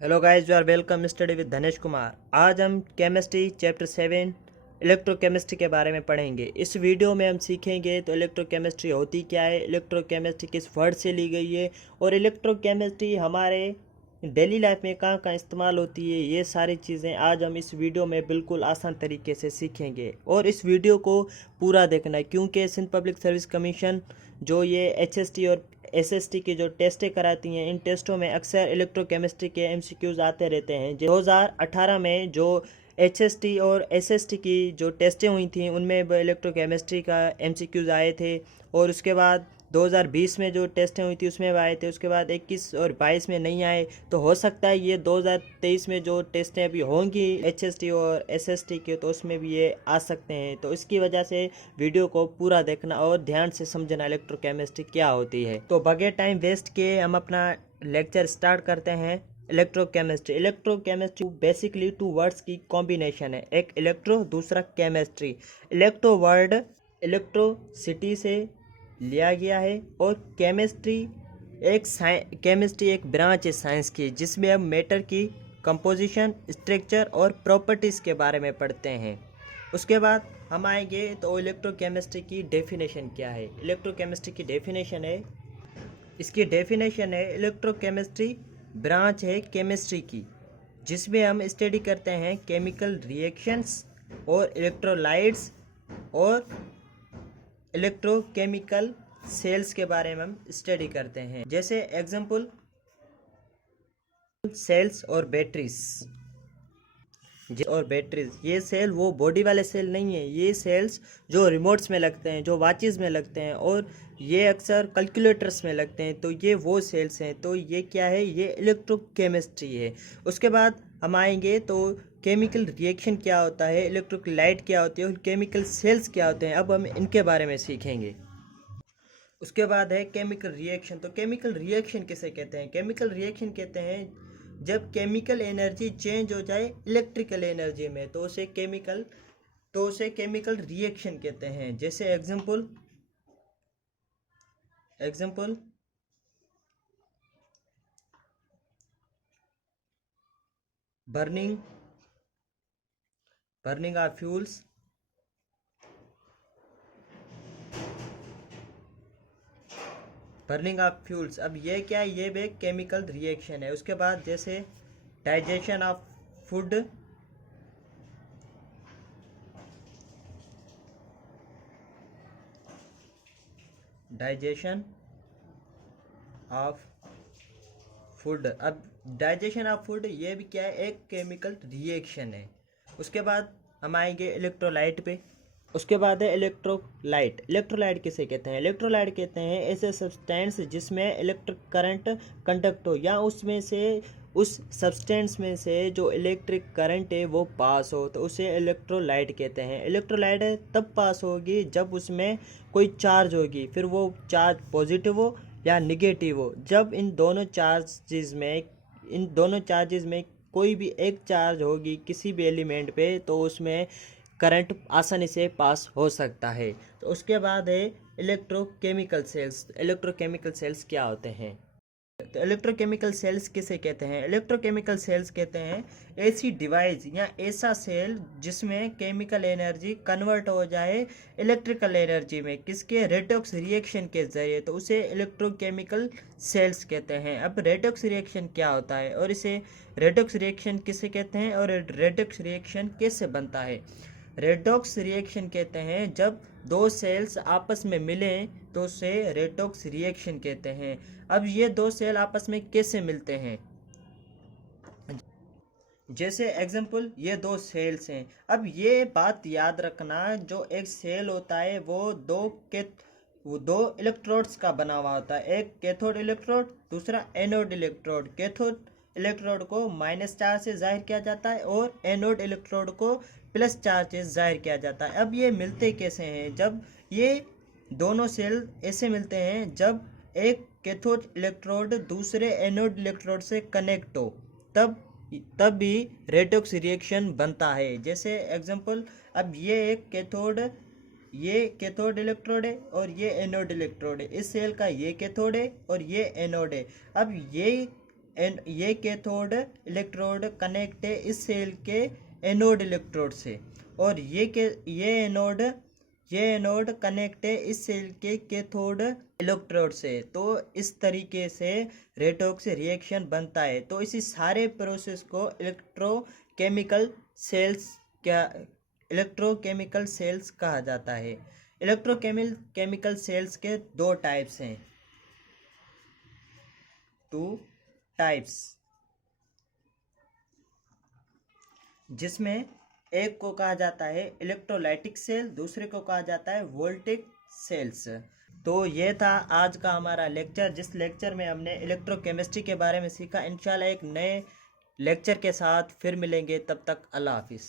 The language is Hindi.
Hello guys, you are welcome study with Dhanesh Kumar. आज हम केमिस्ट्री चैप्टर 7 इलेक्ट्रोकेमिस्ट्री के बारे में पढ़ेंगे। इस वीडियो में हम सीखेंगे तो इलेक्ट्रोकेमिस्ट्री होती क्या है, इलेक्ट्रोकेमिस्ट्री किस वर्ड से ली गई है और इलेक्ट्रोकेमिस्ट्री हमारे डेली लाइफ में कहाँ कहाँ इस्तेमाल होती है। ये सारी चीज़ें आज हम इस वीडियो में बिल्कुल आसान तरीके से सीखेंगे और इस वीडियो को पूरा देखना है, क्योंकि सिंध पब्लिक सर्विस कमीशन जो ये एचएसटी और एसएसटी की जो टेस्टें कराती हैं, इन टेस्टों में अक्सर इलेक्ट्रोकेमिस्ट्री के एमसीक्यूज आते रहते हैं। 2018 में जो एचएसटी और एसएसटी की जो टेस्टें हुई थी उनमें इलेक्ट्रोकेमिस्ट्री का एमसीक्यूज आए थे, और उसके बाद 2020 में जो टेस्टें हुई थी उसमें आए थे। उसके बाद 21 और 22 में नहीं आए, तो हो सकता है ये 2023 में जो टेस्टें अभी होंगी एचएसटी और एसएसटी के, तो उसमें भी ये आ सकते हैं। तो इसकी वजह से वीडियो को पूरा देखना और ध्यान से समझना इलेक्ट्रोकेमिस्ट्री क्या होती है। तो बगैर टाइम वेस्ट किए हम अपना लेक्चर स्टार्ट करते हैं। इलेक्ट्रोकेमिस्ट्री बेसिकली टू वर्ड्स की कॉम्बिनेशन है, एक इलेक्ट्रो दूसरा केमिस्ट्री। इलेक्ट्रो वर्ड इलेक्ट्रोसिटी से लिया गया है और केमिस्ट्री एक ब्रांच है साइंस की, जिसमें हम मैटर की कंपोजिशन, स्ट्रक्चर और प्रॉपर्टीज़ के बारे में पढ़ते हैं। उसके बाद हम आएंगे तो इलेक्ट्रोकेमिस्ट्री की डेफिनेशन क्या है। इलेक्ट्रोकेमिस्ट्री की डेफिनेशन है, इसकी डेफिनेशन है इलेक्ट्रोकेमिस्ट्री ब्रांच है केमिस्ट्री की, जिसमें हम स्टडी करते हैं केमिकल रिएक्शंस और इलेक्ट्रोलाइट्स और इलेक्ट्रोकेमिकल सेल्स के बारे में हम स्टडी करते हैं। जैसे एग्जांपल सेल्स और बैटरीज ये सेल वो बॉडी वाले सेल नहीं है, ये सेल्स जो रिमोट्स में लगते हैं, जो वॉचेस में लगते हैं और ये अक्सर कैलकुलेटर्स में लगते हैं, तो ये वो सेल्स हैं। तो ये क्या है, ये इलेक्ट्रोकेमिस्ट्री है। उसके बाद हम आएंगे तो केमिकल रिएक्शन क्या होता है, इलेक्ट्रोलाइट क्या होती है और केमिकल सेल्स क्या होते हैं, अब हम इनके बारे में सीखेंगे। उसके बाद है केमिकल रिएक्शन। तो केमिकल रिएक्शन किसे कहते हैं? केमिकल रिएक्शन कहते हैं जब केमिकल एनर्जी चेंज हो जाए इलेक्ट्रिकल एनर्जी में, तो उसे केमिकल रिएक्शन कहते हैं। जैसे एग्जांपल बर्निंग ऑफ फ्यूल्स, अब ये क्या है, ये भी एक केमिकल रिएक्शन है। उसके बाद जैसे डाइजेशन ऑफ फूड, अब डाइजेशन ऑफ फूड ये भी क्या है, एक केमिकल रिएक्शन है। उसके बाद हम आएंगे इलेक्ट्रोलाइट पे। उसके बाद है इलेक्ट्रोलाइट किसे कहते हैं? इलेक्ट्रोलाइट कहते हैं ऐसे सब्सटेंस जिसमें इलेक्ट्रिक करंट कंडक्ट हो, या उस सब्सटेंस में से जो इलेक्ट्रिक करंट है वो पास हो, तो उसे इलेक्ट्रोलाइट कहते हैं। इलेक्ट्रोलाइट तब पास होगी जब उसमें कोई चार्ज होगी, फिर वो चार्ज पॉजिटिव हो या निगेटिव हो। जब इन दोनों चार्जेस में कोई भी एक चार्ज होगी किसी भी एलिमेंट पे, तो उसमें करंट आसानी से पास हो सकता है। तो उसके बाद है इलेक्ट्रोकेमिकल सेल्स क्या होते हैं? तो इलेक्ट्रोकेमिकल सेल्स किसे कहते हैं? इलेक्ट्रोकेमिकल सेल्स कहते हैं ऐसी डिवाइस या ऐसा सेल जिसमें केमिकल एनर्जी कन्वर्ट हो जाए इलेक्ट्रिकल एनर्जी में, किसके? रेडॉक्स रिएक्शन के जरिए, तो उसे इलेक्ट्रोकेमिकल सेल्स कहते हैं। अब रेडॉक्स रिएक्शन क्या होता है और इसे रेडॉक्स रिएक्शन किसे कहते हैं और रेडॉक्स रिएक्शन कैसे बनता है? रेडॉक्स रिएक्शन कहते हैं जब दो सेल्स आपस में मिलें तो उसे रेडॉक्स रिएक्शन कहते हैं। अब ये दो सेल आपस में कैसे मिलते हैं? जैसे एग्जांपल ये दो सेल्स हैं। अब ये बात याद रखना, जो एक सेल होता है वो दो इलेक्ट्रोड्स का बना हुआ होता है, एक कैथोड इलेक्ट्रोड दूसरा एनोड इलेक्ट्रोड। कैथोड इलेक्ट्रोड को माइनस चार्ज से जाहिर किया जाता है और एनोड इलेक्ट्रोड को प्लस चार्ज से जाहिर किया जाता है। अब ये मिलते कैसे हैं? जब ये दोनों सेल ऐसे मिलते हैं जब एक कैथोड इलेक्ट्रोड दूसरे एनोड इलेक्ट्रोड से कनेक्ट हो, तब भी रेडॉक्स रिएक्शन बनता है। जैसे एग्जांपल, अब ये कैथोड इलेक्ट्रोड है और ये एनोड इलेक्ट्रोड है। इस सेल का ये कैथोड है और ये एनोड है। अब ये ये कैथोड इलेक्ट्रोड कनेक्ट है इस सेल के एनोड इलेक्ट्रोड से, और ये एनोड कनेक्ट है इस सेल के कैथोड इलेक्ट्रोड से। तो इस तरीके से रेडॉक्स रिएक्शन बनता है। तो इसी सारे प्रोसेस को इलेक्ट्रोकेमिकल सेल्स कहा जाता है। इलेक्ट्रोकेमिकल सेल्स के दो टाइप्स हैं, जिसमें एक को कहा जाता है इलेक्ट्रोलाइटिक सेल, दूसरे को कहा जाता है वोल्टिक सेल्स। तो ये था आज का हमारा लेक्चर, जिस लेक्चर में हमने इलेक्ट्रोकेमिस्ट्री के बारे में सीखा। इंशाल्लाह एक नए लेक्चर के साथ फिर मिलेंगे, तब तक अल्लाह हाफिज़।